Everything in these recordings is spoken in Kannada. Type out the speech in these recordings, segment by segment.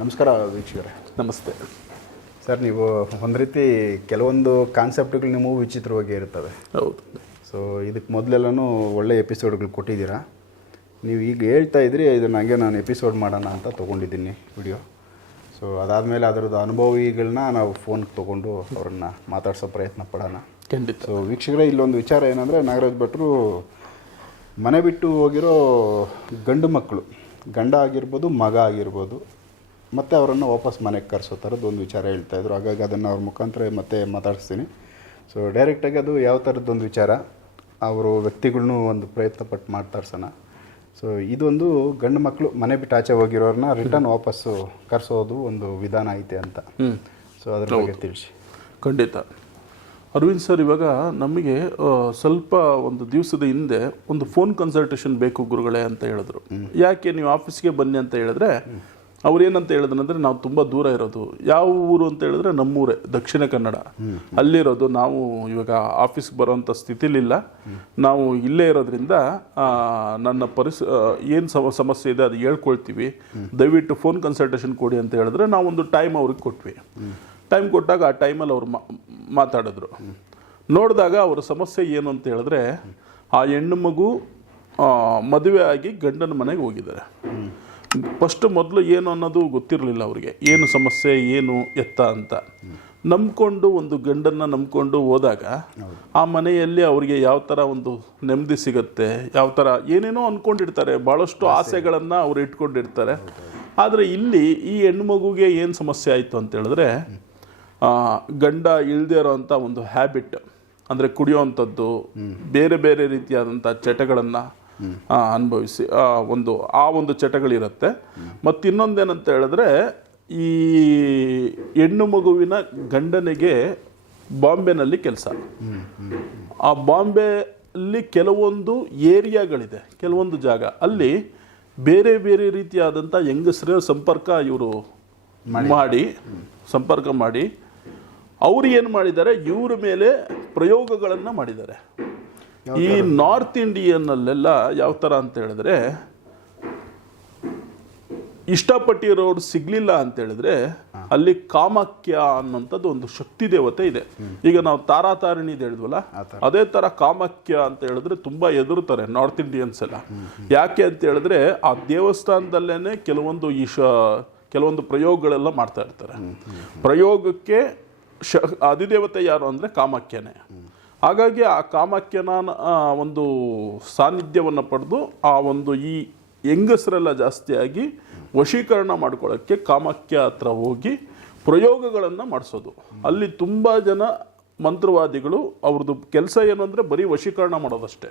ನಮಸ್ಕಾರ ವೀಕ್ಷಕರೇ. ನಮಸ್ತೆ ಸರ್, ನೀವು ಒಂದು ರೀತಿ ಕೆಲವೊಂದು ಕಾನ್ಸೆಪ್ಟ್ಗಳು ನಿಮ್ಮವು ವಿಚಿತ್ರವಾಗಿ ಇರ್ತವೆ. ಹೌದು. ಸೊ ಇದಕ್ಕೆ ಮೊದಲೆಲ್ಲನೂ ಒಳ್ಳೆ ಎಪಿಸೋಡ್ಗಳು ಕೊಟ್ಟಿದ್ದೀರಾ. ನೀವು ಈಗ ಹೇಳ್ತಾ ಇದ್ರಿ, ಇದನ್ನು ಹಂಗೆ ನಾನು ಎಪಿಸೋಡ್ ಮಾಡೋಣ ಅಂತ ತೊಗೊಂಡಿದ್ದೀನಿ ವಿಡಿಯೋ. ಸೊ ಅದಾದಮೇಲೆ ಅದರದ್ದು ಅನುಭವಿಗಳನ್ನ ನಾವು ಫೋನ್ಗೆ ತೊಗೊಂಡು ಅವರನ್ನು ಮಾತಾಡ್ಸೋ ಪ್ರಯತ್ನ ಪಡೋಣ. ಖಂಡಿತ. ಸೊ ವೀಕ್ಷಕರೇ, ಇಲ್ಲೊಂದು ವಿಚಾರ ಏನಂದರೆ, ನಾಗರಾಜ್ ಭಟ್ರು ಮನೆ ಬಿಟ್ಟು ಹೋಗಿರೋ ಗಂಡು ಮಕ್ಕಳು, ಗಂಡ ಆಗಿರ್ಬೋದು, ಮಗ ಆಗಿರ್ಬೋದು, ಮತ್ತು ಅವರನ್ನು ವಾಪಸ್ ಮನೆಗೆ ಕರೆಸೋ ಥರದ್ದು ಒಂದು ವಿಚಾರ ಹೇಳ್ತಾಯಿದ್ರು. ಹಾಗಾಗಿ ಅದನ್ನು ಅವ್ರ ಮುಖಾಂತರ ಮತ್ತೆ ಮಾತಾಡಿಸ್ತೀನಿ. ಸೊ ಡೈರೆಕ್ಟಾಗಿ ಅದು ಯಾವ ಥರದ್ದೊಂದು ವಿಚಾರ, ಅವರು ವ್ಯಕ್ತಿಗಳ್ನೂ ಒಂದು ಪ್ರಯತ್ನ ಪಟ್ಟು ಮಾತಾಡ್ಸೋಣ. ಸೊ ಇದೊಂದು ಗಂಡು ಮಕ್ಕಳು ಮನೆ ಬಿಟ್ಟು ಆಚೆ ಹೋಗಿರೋರನ್ನ ರಿಟರ್ನ್ ವಾಪಸ್ಸು ಕರೆಸೋದು ಒಂದು ವಿಧಾನ ಐತೆ ಅಂತ. ಸೊ ಅದ್ರ ಬಗ್ಗೆ ತಿಳಿಸಿ. ಖಂಡಿತ. ಅರವಿಂದ್ ಸರ್, ಇವಾಗ ನಮಗೆ ಸ್ವಲ್ಪ ಒಂದು ದಿವಸದ ಹಿಂದೆ ಒಂದು ಫೋನ್ ಕನ್ಸಲ್ಟೇಷನ್ ಬೇಕು ಗುರುಗಳೇ ಅಂತ ಹೇಳಿದ್ರು. ಯಾಕೆ ನೀವು ಆಫೀಸ್ಗೆ ಬನ್ನಿ ಅಂತ ಹೇಳಿದ್ರೆ, ಅವ್ರು ಏನಂತ ಹೇಳಿದ್ರಂದ್ರೆ, ನಾವು ತುಂಬ ದೂರ ಇರೋದು. ಯಾವ ಊರು ಅಂತ ಹೇಳಿದ್ರೆ ನಮ್ಮೂರೇ, ದಕ್ಷಿಣ ಕನ್ನಡ. ಅಲ್ಲಿರೋದು. ನಾವು ಇವಾಗ ಆಫೀಸ್ಗೆ ಬರೋವಂಥ ಸ್ಥಿತಿಲಿಲ್ಲ. ನಾವು ಇಲ್ಲೇ ಇರೋದ್ರಿಂದ ನನ್ನ ಏನು ಸಮಸ್ಯೆ ಇದೆ ಅದು ಹೇಳ್ಕೊಳ್ತೀವಿ, ದಯವಿಟ್ಟು ಫೋನ್ ಕನ್ಸಲ್ಟೇಷನ್ ಕೊಡಿ ಅಂತ ಹೇಳಿದ್ರೆ ನಾವೊಂದು ಟೈಮ್ ಅವ್ರಿಗೆ ಕೊಟ್ವಿ. ಟೈಮ್ ಕೊಟ್ಟಾಗ ಆ ಟೈಮಲ್ಲಿ ಅವ್ರು ಮಾತಾಡಿದ್ರು. ನೋಡಿದಾಗ ಅವರ ಸಮಸ್ಯೆ ಏನು ಅಂತ ಹೇಳಿದ್ರೆ, ಆ ಹೆಣ್ಣು ಮಗು ಮದುವೆ ಆಗಿ ಗಂಡನ ಮನೆಗೆ ಹೋಗಿದ್ದಾರೆ. ಮೊದಲು ಏನು ಅನ್ನೋದು ಗೊತ್ತಿರಲಿಲ್ಲ ಅವ್ರಿಗೆ, ಏನು ಸಮಸ್ಯೆ, ಏನು ಎತ್ತ ಅಂತ. ನಂಬ್ಕೊಂಡು ಒಂದು ಗಂಡನ್ನು ನಂಬ್ಕೊಂಡು ಹೋದಾಗ ಆ ಮನೆಯಲ್ಲಿ ಅವರಿಗೆ ಯಾವ ಥರ ಒಂದು ನೆಮ್ಮದಿ ಸಿಗುತ್ತೆ, ಯಾವ ಥರ ಏನೇನೋ ಅಂದ್ಕೊಂಡಿರ್ತಾರೆ, ಭಾಳಷ್ಟು ಆಸೆಗಳನ್ನು ಅವ್ರು ಇಟ್ಕೊಂಡಿರ್ತಾರೆ. ಆದರೆ ಇಲ್ಲಿ ಈ ಹೆಣ್ಮಗುಗೆ ಏನು ಸಮಸ್ಯೆ ಆಯಿತು ಅಂತ ಹೇಳಿದ್ರೆ, ಗಂಡ ಇಲ್ಲದೇ ಇರೋವಂಥ ಒಂದು ಹ್ಯಾಬಿಟ್, ಅಂದರೆ ಕುಡಿಯೋವಂಥದ್ದು, ಬೇರೆ ಬೇರೆ ರೀತಿಯಾದಂಥ ಚಟಗಳನ್ನು ಅನುಭವಿಸಿ ಆ ಒಂದು ಚಟಗಳಿರುತ್ತೆ. ಮತ್ತು ಇನ್ನೊಂದೇನಂತ ಹೇಳಿದ್ರೆ, ಈ ಹೆಣ್ಣು ಮಗುವಿನ ಗಂಡನಿಗೆ ಬಾಂಬೆನಲ್ಲಿ ಕೆಲಸ. ಆ ಬಾಂಬೆಯಲ್ಲಿ ಕೆಲವೊಂದು ಏರಿಯಾಗಳಿದೆ, ಕೆಲವೊಂದು ಜಾಗ, ಅಲ್ಲಿ ಬೇರೆ ಬೇರೆ ರೀತಿಯಾದಂಥ ಹೆಂಗಸರ ಇವರು ಸಂಪರ್ಕ ಮಾಡಿ ಅವರು ಏನು ಮಾಡಿದ್ದಾರೆ, ಇವರ ಮೇಲೆ ಪ್ರಯೋಗಗಳನ್ನು ಮಾಡಿದ್ದಾರೆ. ಈ ನಾರ್ತ್ ಇಂಡಿಯನ್ನಲ್ಲೆಲ್ಲ ಯಾವ ಥರ ಅಂತ ಹೇಳಿದ್ರೆ, ಇಷ್ಟಪಟ್ಟಿರೋರು ಸಿಗ್ಲಿಲ್ಲ ಅಂತ ಹೇಳಿದ್ರೆ ಅಲ್ಲಿ ಕಾಮಾಖ್ಯ ಅನ್ನೋಂಥದ್ದು ಒಂದು ಶಕ್ತಿ ದೇವತೆ ಇದೆ. ಈಗ ನಾವು ತಾರಾತಾರಿಣಿ ಹೇಳಿದ್ವಲ್ಲ, ಅದೇ ಥರ ಕಾಮಾಖ್ಯ ಅಂತ ಹೇಳಿದ್ರೆ ತುಂಬಾ ಎದುರುತ್ತಾರೆ ನಾರ್ತ್ ಇಂಡಿಯನ್ಸ್ ಎಲ್ಲ. ಯಾಕೆ ಅಂತ ಹೇಳಿದ್ರೆ, ಆ ದೇವಸ್ಥಾನದಲ್ಲೇನೆ ಕೆಲವೊಂದು ಪ್ರಯೋಗಗಳೆಲ್ಲ ಮಾಡ್ತಾ ಇರ್ತಾರೆ. ಪ್ರಯೋಗಕ್ಕೆ ಅಧಿದೇವತೆ ಯಾರು ಅಂದರೆ ಕಾಮಾಖ್ಯನೇ. ಹಾಗಾಗಿ ಆ ಕಾಮಾಖ್ಯನ ಒಂದು ಸಾನ್ನಿಧ್ಯವನ್ನು ಪಡೆದು ಆ ಒಂದು ಈ ಹೆಂಗಸರೆಲ್ಲ ಜಾಸ್ತಿಯಾಗಿ ವಶೀಕರಣ ಮಾಡ್ಕೊಳ್ಳೋಕ್ಕೆ ಕಾಮಾಖ್ಯ ಹತ್ರ ಹೋಗಿ ಪ್ರಯೋಗಗಳನ್ನು ಮಾಡಿಸೋದು. ಅಲ್ಲಿ ತುಂಬ ಜನ ಮಂತ್ರವಾದಿಗಳು, ಅವ್ರದ್ದು ಕೆಲಸ ಏನು ಅಂದರೆ ಬರೀ ವಶೀಕರಣ ಮಾಡೋದಷ್ಟೇ.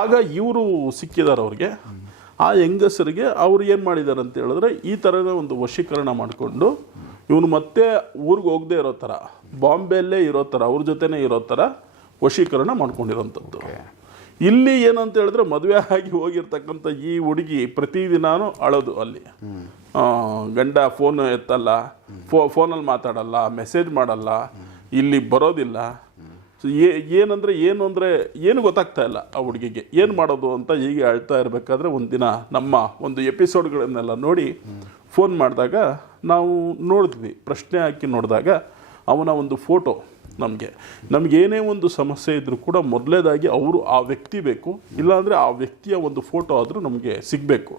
ಆಗ ಇವರು ಸಿಕ್ಕಿದ್ದಾರೆ ಅವ್ರಿಗೆ. ಆ ಹೆಂಗಸರಿಗೆ ಅವ್ರು ಏನು ಮಾಡಿದ್ದಾರೆ ಅಂತ ಹೇಳಿದ್ರೆ, ಈ ಥರನೇ ಒಂದು ವಶೀಕರಣ ಮಾಡಿಕೊಂಡು ಇವನು ಮತ್ತೆ ಊರಿಗೆ ಹೋಗದೆ ಇರೋ ಥರ, ಬಾಂಬೆಯಲ್ಲೇ ಇರೋ ಥರ, ಅವ್ರ ಜೊತೆನೇ ಇರೋ ಥರ ವಶೀಕರಣ ಮಾಡ್ಕೊಂಡಿರೋಂಥದ್ದು. ಇಲ್ಲಿ ಏನಂತ ಹೇಳಿದ್ರೆ, ಮದುವೆ ಆಗಿ ಹೋಗಿರ್ತಕ್ಕಂಥ ಈ ಹುಡುಗಿ ಪ್ರತಿದಿನಾನು ಅಳೋದು. ಅಲ್ಲಿ ಗಂಡ ಫೋನ್ ಎತ್ತಲ್ಲ, ಫೋನಲ್ಲಿ ಮಾತಾಡಲ್ಲ, ಮೆಸೇಜ್ ಮಾಡಲ್ಲ, ಇಲ್ಲಿ ಬರೋದಿಲ್ಲ. ಏನು ಗೊತ್ತಾಗ್ತಾ ಇಲ್ಲ ಆ ಹುಡುಗಿಗೆ, ಏನು ಮಾಡೋದು ಅಂತ ಹೀಗೆ ಅಳ್ತಾ ಇರಬೇಕಾದ್ರೆ ಒಂದಿನ ನಮ್ಮ ಒಂದು ಎಪಿಸೋಡ್ಗಳನ್ನೆಲ್ಲ ನೋಡಿ ಫೋನ್ ಮಾಡಿದಾಗ ನಾವು ನೋಡಿದ್ವಿ, ಪ್ರಶ್ನೆ ಹಾಕಿ ನೋಡಿದಾಗ ಅವನ ಒಂದು ಫೋಟೋ, ನಮ್ಗೆ ಏನೇ ಒಂದು ಸಮಸ್ಯೆ ಇದ್ರೂ ಕೂಡ ಮೊದಲೇದಾಗಿ ಆ ವ್ಯಕ್ತಿ ಬೇಕು, ಇಲ್ಲಾಂದರೆ ಆ ವ್ಯಕ್ತಿಯ ಒಂದು ಫೋಟೋ ಆದರೂ ನಮಗೆ ಸಿಗಬೇಕು.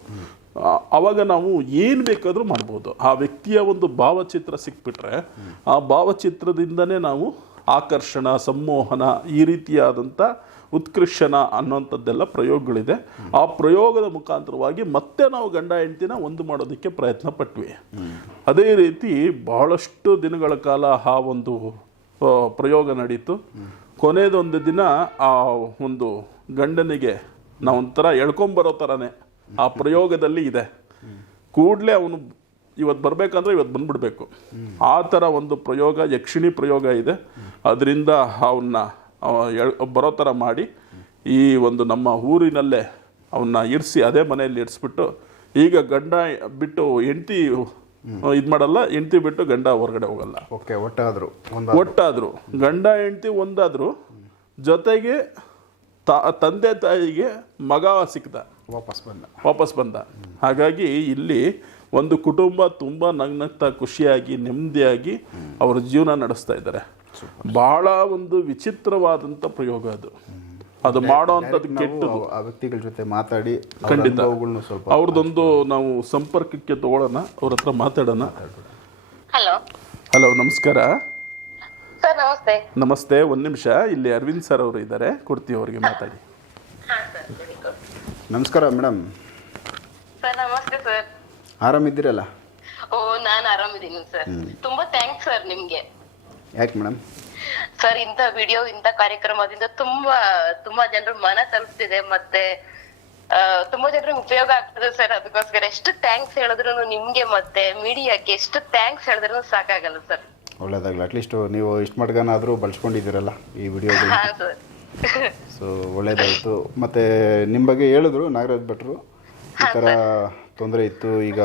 ಆವಾಗ ನಾವು ಏನು ಬೇಕಾದರೂ ಮಾಡ್ಬೋದು. ಆ ವ್ಯಕ್ತಿಯ ಒಂದು ಭಾವಚಿತ್ರ ಸಿಕ್ಬಿಟ್ರೆ ಆ ಭಾವಚಿತ್ರದಿಂದನೇ ನಾವು ಆಕರ್ಷಣ, ಸಂಮೋಹನ, ಈ ರೀತಿಯಾದಂಥ ಉತ್ಕೃಷ್ಟನ ಅನ್ನೋಂಥದ್ದೆಲ್ಲ ಪ್ರಯೋಗಗಳಿದೆ. ಆ ಪ್ರಯೋಗದ ಮುಖಾಂತರವಾಗಿ ಮತ್ತೆ ನಾವು ಗಂಡ ಹೆಂಡತಿನ ಒಂದು ಮಾಡೋದಕ್ಕೆ ಪ್ರಯತ್ನ ಪಟ್ವಿ. ಅದೇ ರೀತಿ ಬಹಳಷ್ಟು ದಿನಗಳ ಕಾಲ ಆ ಒಂದು ಪ್ರಯೋಗ ನಡೀತು. ಕೊನೆಯದೊಂದು ದಿನ ಆ ಒಂದು ಗಂಡನಿಗೆ ನಾವೊಂಥರ ಎಳ್ಕೊಂಬರೋ ಥರನೇ ಆ ಪ್ರಯೋಗದಲ್ಲಿ ಇದೆ. ಕೂಡಲೇ ಅವನು ಇವತ್ತು ಬರಬೇಕಂದ್ರೆ ಇವತ್ತು ಬಂದ್ಬಿಡ್ಬೇಕು, ಆ ಥರ ಒಂದು ಪ್ರಯೋಗ, ಯಕ್ಷಿಣಿ ಪ್ರಯೋಗ ಇದೆ. ಅದರಿಂದ ಅವನ್ನ ಬರೋ ಥರ ಮಾಡಿ ಈ ಒಂದು ನಮ್ಮ ಊರಿನಲ್ಲೇ ಅವನ್ನ ಇರಿಸಿ, ಅದೇ ಮನೆಯಲ್ಲಿ ಇರಿಸ್ಬಿಟ್ಟು, ಈಗ ಗಂಡ ಬಿಟ್ಟು ಹೆಂಡತಿ ಇದು ಮಾಡಲ್ಲ, ಹೆಂಡತಿ ಬಿಟ್ಟು ಗಂಡ ಹೊರಗಡೆ ಹೋಗಲ್ಲ. ಒಟ್ಟಾದ್ರು ಗಂಡ ಹೆಂಡತಿ ಒಂದಾದ್ರು, ಜೊತೆಗೆ ತಂದೆ ತಾಯಿಗೆ ಮಗ ಸಿಕ್ಕಿದ, ವಾಪಸ್ ಬಂದ. ಹಾಗಾಗಿ ಇಲ್ಲಿ ಒಂದು ಕುಟುಂಬ ತುಂಬ ನಗ್ನಗ್ತಾ ಖುಷಿಯಾಗಿ ನೆಮ್ಮದಿಯಾಗಿ ಅವರ ಜೀವನ ನಡೆಸ್ತಾ ಇದ್ದಾರೆ. ಬಹಳ ಒಂದು ವಿಚಿತ್ರವಾದಂಥ ಪ್ರಯೋಗ ಅದು ಮಾಡೋ ಅಂಥದ್ದು ಕೆಟ್ಟದ್ದು. ಆ ವ್ಯಕ್ತಿಗಳ ಜೊತೆ ಮಾತಾಡಿ ಖಂಡಿತ ಸ್ವಲ್ಪ ಅವ್ರದ್ದೊಂದು ನಾವು ಸಂಪರ್ಕಕ್ಕೆ ತಗೊಳ್ಳೋಣ, ಅವ್ರ ಹತ್ರ ಮಾತಾಡೋಣ. ಹಲೋ ಹಲೋ, ನಮಸ್ಕಾರ. ಸರ್ ನಮಸ್ತೆ. ನಮಸ್ತೆ, ಒಂದು ನಿಮಿಷ, ಇಲ್ಲಿ ಅರವಿಂದ್ ಸರ್ ಅವರು ಇದ್ದಾರೆ, ಕೊಡ್ತೀವಿ ಅವ್ರಿಗೆ ಮಾತಾಡಿ. ನಮಸ್ಕಾರ ಮೇಡಮ್. ಸರ್ ನಮಸ್ತೆ ಸರ್. ಆರಾಮಿದ್ದೀರಲ್ಲ? ಓ ನಾನು ಆರಾಮಿದ್ದೀನಿ ಸರ್. ತುಂಬಾ ಥ್ಯಾಂಕ್ಸ್ ಸರ್ ನಿಮ್ಗೆ. ಯಾಕೆ ಮೇಡಮ್? ಸರ್ ಇಂಥ ವಿಡಿಯೋ ಇಂಥ ಕಾರ್ಯಕ್ರಮದಿಂದ ತುಂಬಾ ಜನರ ಮನ ತಲುಪ್ತಿದೆ, ಮತ್ತೆ ತುಂಬಾ ಜನರಿಗೆ ಉಪಯೋಗ ಆಗ್ತದೆ ಸರ್. ಅದಕ್ಕೋಸ್ಕರ ಎಷ್ಟು ಥ್ಯಾಂಕ್ಸ್ ಹೇಳಿದ್ರು ನಿಮ್ಗೆ ಮತ್ತೆ ಮೀಡಿಯಾಕ್ಕೆ ಎಷ್ಟು ಥ್ಯಾಂಕ್ಸ್ ಹೇಳಿದ್ರು ಸಾಕಾಗಲ್ಲ ಸರ್. ಒಳ್ಳೇದಾಗಲಿ. ಅಟ್ಲೀಸ್ಟ್ ನೀವು ಇಷ್ಟು ಮಟ್ಗನಾದರೂ ಬಳಸ್ಕೊಂಡಿದ್ದೀರಲ್ಲ ಈ ವಿಡಿಯೋಗಳು. ಹಾ ಸರ್. ಸೊ ಒಳ್ಳೇದಾಯಿತು. ಮತ್ತು ನಿಮ್ಮ ಬಗ್ಗೆ ಹೇಳಿದ್ರು ನಾಗರಾಜ್ ಭಟ್ರು, ಈ ಥರ ತೊಂದರೆ ಇತ್ತು, ಈಗ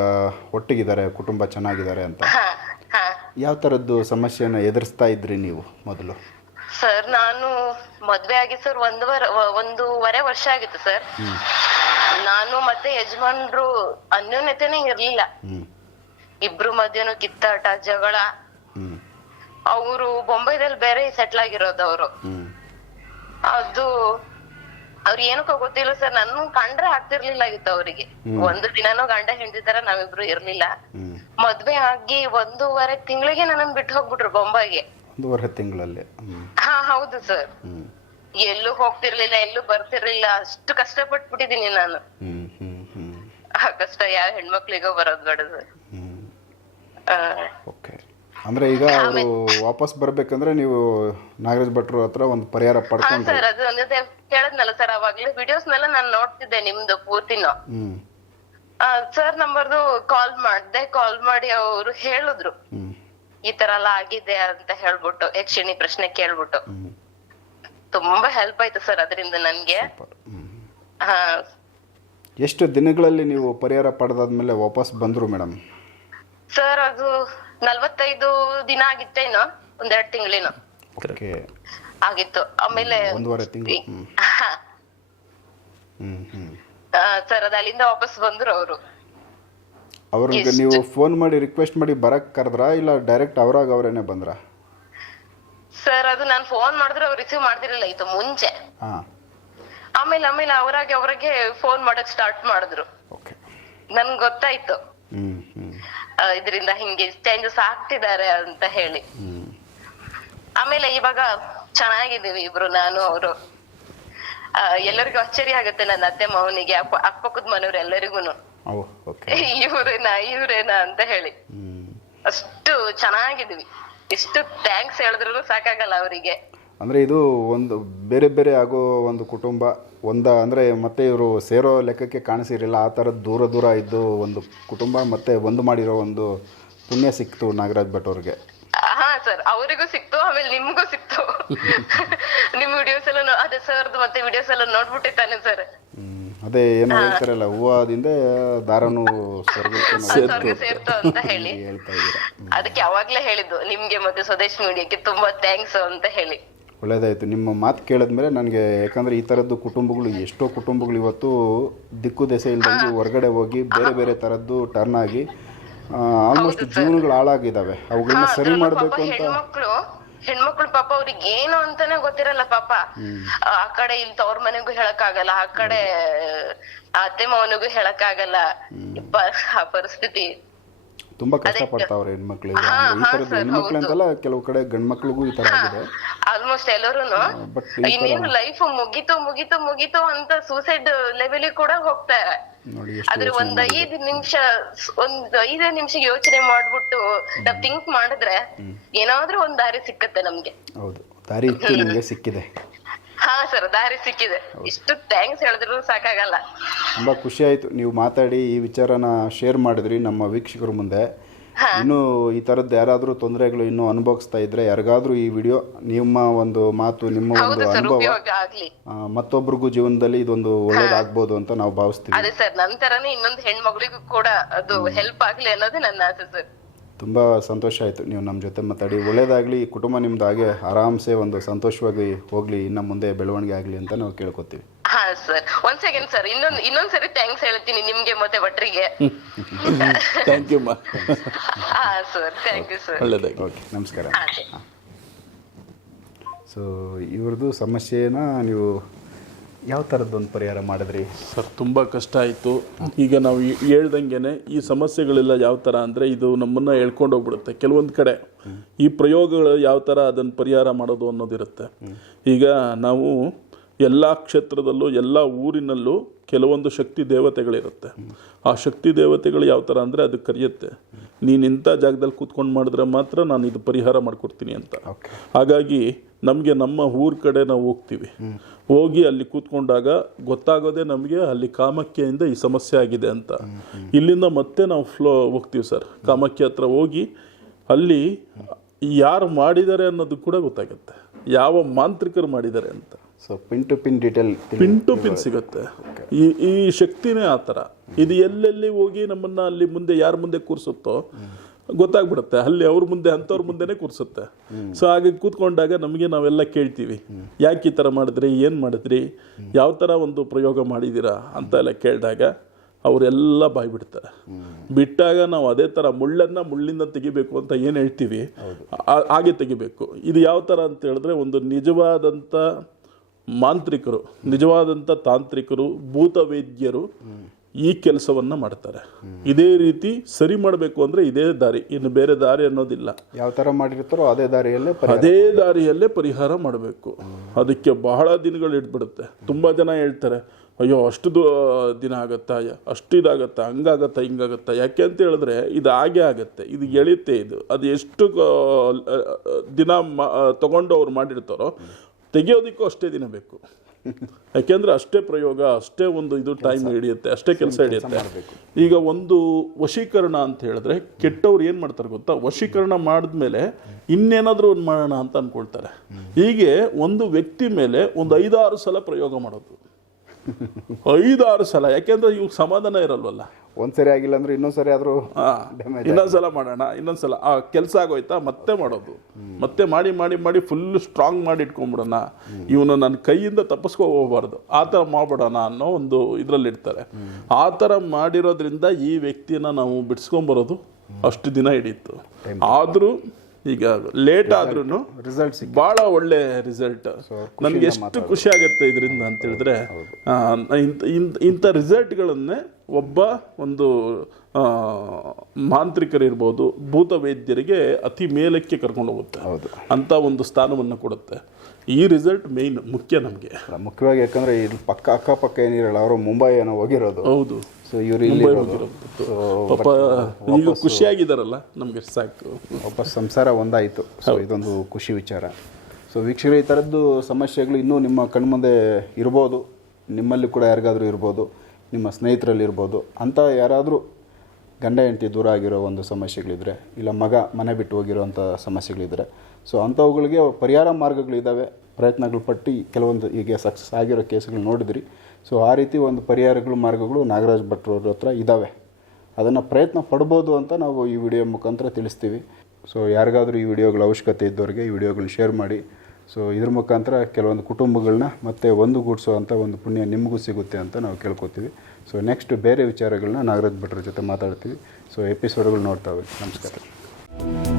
ಒಟ್ಟಿಗಿದ್ದಾರೆ, ಕುಟುಂಬ ಚೆನ್ನಾಗಿದ್ದಾರೆ ಅಂತ. ಯಾವ ಥರದ್ದು ಸಮಸ್ಯೆನ ಎದುರಿಸ್ತಾ ಇದ್ರಿ ನೀವು ಮೊದಲು? ಸರ್ ನಾನು ಮದ್ವೆ ಆಗಿ ಸರ್ ಒಂದೂವರೆ ವರ್ಷ ಆಗಿತ್ತು ಸರ್. ನಾನು ಮತ್ತೆ ಯಜಮಾನ್ರು ಅನ್ಯೋನ್ಯತೆನೇ ಇರ್ಲಿಲ್ಲ. ಇಬ್ರು ಮಧ್ಯನೂ ಕಿತ್ತಾಟ, ಜಗಳ. ಅವರು ಬೊಂಬೈದಲ್ಲಿ ಬೇರೆ ಸೆಟ್ಲ್ ಆಗಿರೋದು ಅವರು. ಅದು ಅವ್ರ ಏನಕ್ಕೋ ಗೊತ್ತಿಲ್ಲ ಸರ್, ನನ್ ಕಂಡ್ರೆ ಆಗ್ತಿರ್ಲಿಲ್ಲ ಆಗಿತ್ತು ಅವ್ರಿಗೆ. ಒಂದು ದಿನಾನೂ ಗಂಡ ಹೆಂಡತಿ ತರ ನಾವಿಬ್ರು ಇರ್ಲಿಲ್ಲ. ಮದ್ವೆ ಆಗಿ 1.5 ತಿಂಗಳಿಗೆ ನನ್ನನ್ ಬಿಟ್ಟು ಹೋಗ್ಬಿಟ್ರು ಬೊಂಬೈಗೆ. 1.5 ತಿಂಗಳಲ್ಲಿ? ಹಾ ಹೌದು ಸರ್. ಎಲ್ಲೂ ಹೋಗ್ತಿರ್ಲಿಲ್ಲ, ಎಲ್ಲೂ ಬರ್ತಿರ್ಲಿಲ್ಲ. ಅಷ್ಟು ಕಷ್ಟಪಟ್ಬಿಟ್ಟಿದೀನಿ ನಾನು. ಆ ಕಷ್ಟ ಯಾವ ಹೆಣ್ಮಕ್ಳಿಗೋ ಬರೋದ್ ಬೇಡ ಸರ್. ಓಕೆ. ಅಂದ್ರೆ ಈಗ ಅವರು ವಾಪಸ್ ಬರ್ಬೇಕಂದ್ರೆ ನೀವು ನಾಗರಾಜ್ ಭಟ್ರು ಹತ್ರ ಒಂದು ಪರಿಹಾರ ಪಡ್ಕೊಂಡು? ಸರ್ ಅದು ಒಂದೇ ಕೇಳದ್ನಲ್ಲ ಸರ್, ಅವಾಗ್ಲೇ ವಿಡಿಯೋಸ್ನೆಲ್ಲ ನಾನು ನೋಡ್ತಿದ್ದೆ ನಿಮ್ದು ಪೂರ್ತಿನ. ಸರ್ ನಂಬರ್ದು ಕಾಲ್ ಮಾಡಿ ಅವರು ಹೇಳಿದ್ರು ಈ ತರ ಎಲ್ಲ ಆಗಿದೆ ಅಂತ ಹೇಳ್ಬಿಟ್ಟು, ಯಕ್ಷಿಣಿ ಪ್ರಶ್ನೆ ಕೇಳ್ಬಿಟ್ಟು. ತುಂಬಾ ಹೆಲ್ಪ್ ಆಯ್ತು ಸರ್ ಅದರಿಂದ ನನ್ಗೆ. ಎಷ್ಟು ದಿನಗಳಲ್ಲಿ ನೀವು ಪರಿಹಾರ ಪಡೆದಾದ್ಮೇಲೆ ವಾಪಸ್ ಬಂದ್ರು ಮೇಡಮ್? ಸರ್ ಅದು 45 ದಿನ ಆಗಿತ್ತೇನೋ, 1-2 ತಿಂಗಳೇನೋ ಆಗಿತ್ತು. ಆಮೇಲೆ 1.5 ತಿಂಗಳು. ಸರ್ ಅದು ಅಲ್ಲಿಂದ ವಾಪಸ್ ಬಂದ್ರು ಅವರು. ಅವ್ರಿಗೆ ನೀವು ಫೋನ್ ಮಾಡಿ ರಿಕ್ವೆಸ್ಟ್ ಮಾಡಿ ಬರಕ್ ಕರೆದ್ರಾ, ಇಲ್ಲ ಡೈರೆಕ್ಟ್ ಅವರೇನೆ ಬಂದ್ರ? ಸರ್ ಅದು ನಾನು ಫೋನ್ ಮಾಡಿದ್ರೆ ಅವ್ರು ರಿಸೀವ್ ಮಾಡ್ತಿರ್ಲಿಲ್ಲ ಇತ್ತು ಮುಂಚೆ. ಆಮೇಲೆ ಅವ್ರಾಗೆ ಫೋನ್ ಮಾಡಕ್ ಸ್ಟಾರ್ಟ್ ಮಾಡಿದ್ರು. ನನ್ಗೆ ಗೊತ್ತಾಯ್ತು ಇದರಿಂದ ಹಿಂಗೆ ಚೇಂಜಸ್ ಆಗ್ತಿದ್ದಾರೆ ಅಂತ ಹೇಳಿ. ಆಮೇಲೆ ಇವಾಗ ಚೆನ್ನಾಗಿದ್ದೀವಿ ಇಬ್ರು, ನಾನು ಅವರು. ಎಲ್ಲರಿಗೂ ಆಶ್ಚರ್ಯ ಆಗುತ್ತೆ ನನ್ನ ಅತ್ತೆ ಮಾವನಿಗೆ, ಅಕ್ಕಪಕ್ಕದ ಮನೆಯವ್ರು ಎಲ್ಲರಿಗೂನು ಇವ್ರೇನಾ ಅಂತ ಹೇಳಿ. ಅಷ್ಟು ಚೆನ್ನಾಗಿದ್ವಿ. ಎಷ್ಟು ಥ್ಯಾಂಕ್ಸ್ ಹೇಳಿದ್ರು ಸಾಕಾಗಲ್ಲ ಅವರಿಗೆ. ಅಂದ್ರೆ ಇದು ಒಂದು ಬೇರೆ ಬೇರೆ ಆಗೋ ಒಂದು ಕುಟುಂಬ ಅಂದ್ರೆ ಮತ್ತೆ ಇವರು ಸೇರೋ ಲೆಕ್ಕಕ್ಕೆ ಕಾಣಿಸಿರಲಿಲ್ಲ. ಆ ಥರದ್ದು ದೂರ ಇದ್ದು ಒಂದು ಕುಟುಂಬ ಮತ್ತೆ ಒಂದು ಮಾಡಿರೋ ಒಂದು ಪುಣ್ಯ ಸಿಕ್ತು ನಾಗರಾಜ್ ಭಟ್ ಅವ್ರಿಗೆ. ಹಾ ಸರ್, ಅವರಿಗೂ ಸಿಕ್ತು, ಆಮೇಲೆ ನಿಮ್ಗೂ ಸಿಕ್ತು. ನಿಮ್ ವಿಡಿಯೋಸ್ ಎಲ್ಲ ಅದೇ ಸರ್ದು ಮತ್ತೆ ವಿಡಿಯೋಸ್ ಎಲ್ಲ ನೋಡ್ಬಿಟ್ಟಿದ್ದಾನೆ ಸರ್. ಅದೇ ಏನೋ ಹೇಳ್ತಾರಲ್ಲ, ಹೂವಾದಿಂದ ದಾರನು ಸ್ವರ್ಗ ಸೇರ್ತು ಅಂತ ಹೇಳಿ ಹೇಳ್ತಾ ಇದ್ದೀರಾ. ಅದಕ್ಕೆ ಅವಾಗ್ಲೇ ಹೇಳಿದ್ದು ನಿಮ್ಗೆ ಮತ್ತೆ ಸ್ವದೇಶ್ ಮೀಡಿಯಾಕ್ಕೆ ತುಂಬಾ ಥ್ಯಾಂಕ್ಸ್ ಅಂತ ಹೇಳಿ. ಒಳ್ಳೆಯದಾಯಿತು ನಿಮ್ಮ ಮಾತು ಕೇಳಿದ್ಮೇಲೆ ನನಗೆ. ಯಾಕಂದರೆ ಈ ಥರದ್ದು ಕುಟುಂಬಗಳು, ಎಷ್ಟೋ ಕುಟುಂಬಗಳು ಇವತ್ತು ದಿಕ್ಕು ದೆಸೆ ಇಲ್ದಂಗೆ ಹೊರಗಡೆ ಹೋಗಿ ಬೇರೆ ಬೇರೆ ಥರದ್ದು ಟರ್ನ್ ಆಗಿ ಆಲ್ಮೋಸ್ಟ್ ಜೀವನಗಳು ಹಾಳಾಗಿದ್ದಾವೆ. ಅವುಗಳನ್ನ ಸರಿ ಮಾಡಬೇಕು ಅಂತ ಹೆಣ್ಮಕ್ಳು ಪಾಪ ಅವ್ರಿಗೆ ಏನು ಅಂತಾನೆ ಗೊತ್ತಿರಲ್ಲ ಪಾಪ. ಆ ಕಡೆ ಇಲ್ಲಿ ತವ್ರ ಮನೆಗೂ ಹೇಳಕ್ಕಾಗಲ್ಲ, ಆ ಕಡೆ ಅತ್ತೆ ಮಾವನಿಗೂ ಹೇಳಕ್ಕಾಗಲ್ಲ. ಆ ಪರಿಸ್ಥಿತಿ ತುಂಬಾ ಕಷ್ಟ ಪಡ್ತಾವ್ರೆ ಹೆಣ್ಮಕ್ಳಿಗೆ. ಈ ತರದ್ದು ಹೆಣ್ಮಕ್ಳು ಅಂತಲ್ಲ, ಕೆಲವು ಕಡೆ ಗಂಡ್ ಮಕ್ಳಿಗೂ ಈ ತರ ಆಗಿದೆ. ಆಲ್ಮೋಸ್ಟ್ ಎಲ್ಲರೂನು ಇನ್ನೇನು ಲೈಫ್ ಮುಗೀತು ಅಂತ ಸೂಸೈಡ್ ಲೆವೆಲ್ ಕೂಡ ಹೋಗ್ತಾರೆ. ಆದ್ರೆ ಒಂದ್ 5 ನಿಮಿಷ ಯೋಚನೆ ಮಾಡ್ಬಿಟ್ಟು ನಾವ್ ಥಿಂಕ್ ಮಾಡಿದ್ರೆ ಏನಾದ್ರೂ ಒಂದ್ ದಾರಿ ಸಿಕ್ಕತ್ತೆ ನಮ್ಗೆ. ಹೌದು, ದಾರಿ ನಿಮ್ಗೆ ಸಿಕ್ಕಿದೆ. ಹಾ ಸರ್, ದಾರಿ ಸಿಕ್ಕಿದೆ. ಇಷ್ಟು ಥ್ಯಾಂಕ್ಸ್ ಹೇಳಿದ್ರು ಸಾಕಾಗಲ್ಲ. ತುಂಬಾ ಖುಷಿ ಆಯ್ತು ನೀವು ಮಾತಾಡಿ ಈ ವಿಚಾರನ ಶೇರ್ ಮಾಡಿದ್ರಿ ನಮ್ಮ ವೀಕ್ಷಕರ ಮುಂದೆ. ಇನ್ನು ಈ ತರದ್ದು ಯಾರಾದ್ರೂ ತೊಂದರೆಗಳು ಇನ್ನೂ ಅನುಭವಿಸ್ತಾ ಇದ್ರೆ, ಯಾರಿಗಾದ್ರೂ ಈ ವಿಡಿಯೋ ನಿಮ್ಮ ಒಂದು ಮಾತು, ನಿಮ್ಮ ಒಂದು ಅನುಭವ ಮತ್ತೊಬ್ಬರಿಗೂ ಜೀವನದಲ್ಲಿ ಇದೊಂದು ಒಳ್ಳೇದಾಗ್ಬೋದು ಅಂತ ನಾವು ಭಾವಿಸ್ತೀವಿ. ಅದೇ ಸರ್, ನಂತರನೇ ಇನ್ನೊಂದು ಹೆಣ್ಮಗಳಿಗೂ ಕೂಡ ಅದು ಹೆಲ್ಪ್ ಆಗ್ಲಿ ಅನ್ನೋದೇ ನನ್ನ ಆಸೆ ಸರ್. ತುಂಬ ಸಂತೋಷ ಆಯಿತು ನೀವು ನಮ್ಮ ಜೊತೆ ಮಾತಾಡಿ. ಒಳ್ಳೇದಾಗಲಿ, ಕುಟುಂಬ ನಿಮ್ಮದು ಹಾಗೆ ಆರಾಮ್ಸೆ ಒಂದು ಸಂತೋಷವಾಗಿ ಹೋಗಲಿ, ಇನ್ನು ಮುಂದೆ ಬೆಳವಣಿಗೆ ಆಗಲಿ ಅಂತ ನಾವು ಕೇಳ್ಕೊತೀವಿ. ಹಾ ಸರ್, ಒಂದ್ ಸೆಕೆಂಡ್ ಸರ್, ಇನ್ನೊಂದ್ಸರಿ ಥ್ಯಾಂಕ್ಸ್ ಹೇಳ್ತೀನಿ ನಿಮ್ಗೆ ಮತ್ತೆ ಭಟ್ರಿಗೆ. Thank you ma'am. ಹಾ ಸರ್, ಥ್ಯಾಂಕ್ ಯು ಸರ್. ಒಳ್ಳೆದಾಗಿ. ಓಕೆ, ನಮಸ್ಕಾರ. ಹಾ ಸರ್. ಸೊ ಇವ್ರದ್ದು ಸಮಸ್ಯೆನ ನೀವು ಯಾವ ಥರದ್ದೊಂದು ಪರಿಹಾರ ಮಾಡಿದ್ರಿ ಸರ್? ತುಂಬ ಕಷ್ಟ ಆಯಿತು. ಈಗ ನಾವು ಹೇಳ್ದಂಗೆ ಈ ಸಮಸ್ಯೆಗಳೆಲ್ಲ ಯಾವ ಥರ ಅಂದರೆ ಇದು ನಮ್ಮನ್ನು ಹೇಳ್ಕೊಂಡು ಹೋಗ್ಬಿಡುತ್ತೆ. ಕೆಲವೊಂದು ಕಡೆ ಈ ಪ್ರಯೋಗಗಳು ಯಾವ ಥರ ಅದನ್ನು ಪರಿಹಾರ ಮಾಡೋದು ಅನ್ನೋದಿರುತ್ತೆ. ಈಗ ನಾವು ಎಲ್ಲ ಕ್ಷೇತ್ರದಲ್ಲೂ ಎಲ್ಲ ಊರಿನಲ್ಲೂ ಕೆಲವೊಂದು ಶಕ್ತಿ ದೇವತೆಗಳಿರುತ್ತೆ. ಆ ಶಕ್ತಿ ದೇವತೆಗಳು ಯಾವ ಥರ ಅಂದರೆ ಅದು ಕರೆಯುತ್ತೆ, ನೀನು ಇಂಥ ಜಾಗದಲ್ಲಿ ಕೂತ್ಕೊಂಡು ಮಾಡಿದ್ರೆ ಮಾತ್ರ ನಾನು ಇದು ಪರಿಹಾರ ಮಾಡಿಕೊಡ್ತೀನಿ ಅಂತ. ಹಾಗಾಗಿ ನಮಗೆ ನಮ್ಮ ಊರ ಕಡೆ ನಾವು ಹೋಗ್ತೀವಿ, ಹೋಗಿ ಅಲ್ಲಿ ಕೂತ್ಕೊಂಡಾಗ ಗೊತ್ತಾಗೋದೇ ನಮಗೆ ಅಲ್ಲಿ ಕಾಮಾಖ್ಯೆಯಿಂದ ಈ ಸಮಸ್ಯೆ ಆಗಿದೆ ಅಂತ. ಇಲ್ಲಿಂದ ಮತ್ತೆ ನಾವು ಹೋಗ್ತೀವಿ ಸರ್, ಕಾಮಾಖ್ಯೆ ಹತ್ರ ಹೋಗಿ ಅಲ್ಲಿ ಯಾರು ಮಾಡಿದ್ದಾರೆ ಅನ್ನೋದು ಕೂಡ ಗೊತ್ತಾಗುತ್ತೆ, ಯಾವ ಮಾಂತ್ರಿಕರು ಮಾಡಿದ್ದಾರೆ ಅಂತ. So pin to pin detail, pin to pin ಸಿಗುತ್ತೆ. ಈ ಶಕ್ತಿನೇ ಆ ಥರ. ಇದು ಎಲ್ಲೆಲ್ಲಿ ಹೋಗಿ ನಮ್ಮನ್ನು ಅಲ್ಲಿ ಮುಂದೆ ಯಾರ ಮುಂದೆ ಕೂರಿಸುತ್ತೋ ಗೊತ್ತಾಗ್ಬಿಡುತ್ತೆ, ಅಲ್ಲಿ ಅವ್ರ ಮುಂದೆ ಅಂಥವ್ರ ಮುಂದೆನೇ ಕೂರಿಸುತ್ತೆ. ಸೊ ಹಾಗೆ ಕೂತ್ಕೊಂಡಾಗ ನಮಗೆ ನಾವೆಲ್ಲ ಕೇಳ್ತೀವಿ, ಯಾಕೆ ಈ ಥರ ಮಾಡಿದ್ರಿ, ಏನು ಮಾಡಿದ್ರಿ, ಯಾವ ಥರ ಒಂದು ಪ್ರಯೋಗ ಮಾಡಿದ್ದೀರಾ ಅಂತ ಎಲ್ಲ ಕೇಳಿದಾಗ ಅವರೆಲ್ಲ ಬಾಯಿ ಬಿಡ್ತಾರೆ. ಬಿಟ್ಟಾಗ ನಾವು ಅದೇ ಥರ ಮುಳ್ಳಿಂದ ತೆಗಿಬೇಕು ಅಂತ ಏನು ಹೇಳ್ತೀವಿ ಹಾಗೆ ತೆಗಿಬೇಕು. ಇದು ಯಾವ ಥರ ಅಂತ ಹೇಳಿದ್ರೆ, ಒಂದು ನಿಜವಾದಂಥ ಮಾಂತ್ರಿಕರು, ನಿಜವಾದಂಥ ತಾಂತ್ರಿಕರು, ಭೂತವೈದ್ಯರು ಈ ಕೆಲಸವನ್ನು ಮಾಡ್ತಾರೆ. ಇದೇ ರೀತಿ ಸರಿ ಮಾಡಬೇಕು ಅಂದರೆ ಇದೇ ದಾರಿ, ಇನ್ನು ಬೇರೆ ದಾರಿ ಅನ್ನೋದಿಲ್ಲ. ಯಾವ ಥರ ಮಾಡಿರ್ತಾರೋ ಅದೇ ದಾರಿಯಲ್ಲೇ ಪರಿಹಾರ ಮಾಡಬೇಕು. ಅದಕ್ಕೆ ಬಹಳ ದಿನಗಳು ಇಟ್ಬಿಡುತ್ತೆ. ತುಂಬ ಜನ ಹೇಳ್ತಾರೆ, ಅಯ್ಯೋ ಅಷ್ಟು ದಿನ ಆಗತ್ತಾ, ಅಷ್ಟು ಇದಾಗತ್ತಾ, ಹಂಗಾಗತ್ತಾ, ಹಿಂಗಾಗತ್ತಾ. ಯಾಕೆ ಅಂತ ಹೇಳಿದ್ರೆ ಇದು ಹಾಗೆ ಆಗತ್ತೆ, ಇದು ಎಳೆಯುತ್ತೆ. ಅದು ಎಷ್ಟು ದಿನ ತಗೊಂಡು ಅವ್ರು ಮಾಡಿರ್ತಾರೋ ತೆಗಿಯೋದಕ್ಕೂ ಅಷ್ಟೇ ದಿನ ಬೇಕು. ಯಾಕೆಂದರೆ ಅಷ್ಟೇ ಪ್ರಯೋಗ, ಅಷ್ಟೇ ಒಂದು ಇದು ಟೈಮ್ ಹಿಡಿಯುತ್ತೆ, ಅಷ್ಟೇ ಕೆಲಸ ಹಿಡಿಯುತ್ತೆ. ಈಗ ಒಂದು ವಶೀಕರಣ ಅಂತ ಹೇಳಿದ್ರೆ ಕೆಟ್ಟವ್ರು ಏನು ಮಾಡ್ತಾರೆ ಗೊತ್ತಾ, ವಶೀಕರಣ ಮಾಡಿದ್ಮೇಲೆ ಇನ್ನೇನಾದರೂ ಒಂದು ಮಾಡೋಣ ಅಂತ ಅಂದ್ಕೊಳ್ತಾರೆ. ಹೀಗೆ ಒಂದು ವ್ಯಕ್ತಿ ಮೇಲೆ ಒಂದು 5-6 ಸಲ ಪ್ರಯೋಗ ಮಾಡೋದು, 5-6 ಸಲ. ಯಾಕೆಂದ್ರೆ ಇವಾಗ ಸಮಾಧಾನ ಇರಲ್ವಲ್ಲ. ಒಂದ್ಸರಿ ಆಗಿಲ್ಲ ಅಂದ್ರೆ ಇನ್ನೊಂದ್ಸರಿ ಆದರೂ ಇನ್ನೊಂದ್ಸಲ ಮಾಡೋಣ, ಇನ್ನೊಂದ್ಸಲ ಕೆಲಸ ಆಗೋಯ್ತಾ ಮತ್ತೆ ಮಾಡೋದು, ಮತ್ತೆ ಮಾಡಿ ಮಾಡಿ ಮಾಡಿ ಫುಲ್ ಸ್ಟ್ರಾಂಗ್ ಮಾಡಿ ಇಟ್ಕೊಂಡ್ಬಿಡೋಣ, ಇವನು ನನ್ನ ಕೈಯಿಂದ ತಪ್ಪಿಸ್ಕೊ ಹೋಗ್ಬಾರ್ದು, ಆ ಥರ ಮಾಡ್ಬಿಡೋಣ ಅನ್ನೋ ಒಂದು ಇದರಲ್ಲಿ ಇರ್ತಾರೆ. ಆ ಥರ ಮಾಡಿರೋದ್ರಿಂದ ಈ ವ್ಯಕ್ತಿನ ನಾವು ಬಿಡಿಸ್ಕೊಂಬರೋದು ಅಷ್ಟು ದಿನ ಹಿಡಿಯಿತು. ಆದರೂ ಈಗ ಲೇಟ್ ಆದ್ರೂ ರಿಸಲ್ಟ್ ಭಾಳ ಒಳ್ಳೆ ರಿಸಲ್ಟ್. ನನಗೆ ಎಷ್ಟು ಖುಷಿ ಆಗುತ್ತೆ ಇದರಿಂದ ಅಂತ ಹೇಳಿದ್ರೆ, ಇಂಥ ರಿಸಲ್ಟ್ಗಳನ್ನೇ ಒಂದು ಮಾಂತ್ರಿಕರಿರ್ಬೋದು, ಭೂತ ವೈದ್ಯರಿಗೆ ಅತಿ ಮೇಲಕ್ಕೆ ಕರ್ಕೊಂಡು ಹೋಗುತ್ತೆ, ಅಂತ ಒಂದು ಸ್ಥಾನವನ್ನು ಕೊಡುತ್ತೆ. ಈ ರಿಸಲ್ಟ್ ಮೇಯ್ನ್ ಮುಖ್ಯ ನಮಗೆ, ಮುಖ್ಯವಾಗಿ. ಯಾಕಂದ್ರೆ ಇಲ್ಲಿ ಅಕ್ಕಪಕ್ಕ ಏನಿರಲ್ಲ, ಅವರು ಮುಂಬೈ ಏನೋ ಹೋಗಿರೋದು. ಹೌದು, ಸೊ ಇವರು ಇಲ್ಲಿ ಪಾಪ ಈಗ ಖುಷಿಯಾಗಿದ್ದಾರಲ್ಲ, ನಮಗೆ ಸಾಕು. ವಾಪಸ್ ಸಂಸಾರ ಒಂದಾಯಿತು. ಸೊ ಇದೊಂದು ಖುಷಿ ವಿಚಾರ. ಸೊ ವೀಕ್ಷಕರು, ಈ ಥರದ್ದು ಸಮಸ್ಯೆಗಳು ಇನ್ನೂ ನಿಮ್ಮ ಕಣ್ಮುಂದೆ ಇರ್ಬೋದು, ನಿಮ್ಮಲ್ಲಿ ಕೂಡ ಯಾರಿಗಾದರೂ ಇರ್ಬೋದು, ನಿಮ್ಮ ಸ್ನೇಹಿತರಲ್ಲಿರ್ಬೋದು. ಅಂಥ ಯಾರಾದರೂ ಗಂಡ ಹೆಂಡತಿ ದೂರ ಆಗಿರೋ ಒಂದು ಸಮಸ್ಯೆಗಳಿದ್ರೆ, ಇಲ್ಲ ಮನೆ ಬಿಟ್ಟು ಹೋಗಿರೋವಂಥ ಸಮಸ್ಯೆಗಳಿದ್ರೆ, ಸೊ ಅಂಥವುಗಳಿಗೆ ಪರಿಹಾರ ಮಾರ್ಗಗಳಿದ್ದಾವೆ. ಪ್ರಯತ್ನಗಳು ಪಟ್ಟು ಕೆಲವೊಂದು ಈಗ ಸಕ್ಸಸ್ ಆಗಿರೋ ಕೇಸ್ಗಳು ನೋಡಿದ್ರಿ. ಸೊ ಆ ರೀತಿ ಒಂದು ಪರಿಹಾರಗಳು ಮಾರ್ಗಗಳು ನಾಗರಾಜ್ ಭಟ್ರವ್ರ ಹತ್ರ ಇದ್ದಾವೆ. ಅದನ್ನು ಪ್ರಯತ್ನ ಪಡ್ಬೋದು ಅಂತ ನಾವು ಈ ವಿಡಿಯೋ ಮುಖಾಂತರ ತಿಳಿಸ್ತೀವಿ. ಸೊ ಯಾರಿಗಾದರೂ ಈ ವಿಡಿಯೋಗಳ ಅವಶ್ಯಕತೆ ಇದ್ದವ್ರಿಗೆ ಈ ವಿಡಿಯೋಗಳನ್ನ ಶೇರ್ ಮಾಡಿ. ಸೊ ಇದ್ರ ಮುಖಾಂತರ ಕೆಲವೊಂದು ಕುಟುಂಬಗಳನ್ನ ಮತ್ತೆ ಒಂದುಗೂಡಿಸುವಂಥ ಒಂದು ಪುಣ್ಯ ನಿಮಗೂ ಸಿಗುತ್ತೆ ಅಂತ ನಾವು ಕೇಳ್ಕೊತೀವಿ. ಸೊ ನೆಕ್ಸ್ಟ್ ಬೇರೆ ವಿಚಾರಗಳನ್ನ ನಾಗರಾಜ್ ಭಟ್ರ ಜೊತೆ ಮಾತಾಡ್ತೀವಿ. ಸೊ ಎಪಿಸೋಡ್ಗಳು ನೋಡ್ತಾವೆ. ನಮಸ್ಕಾರ.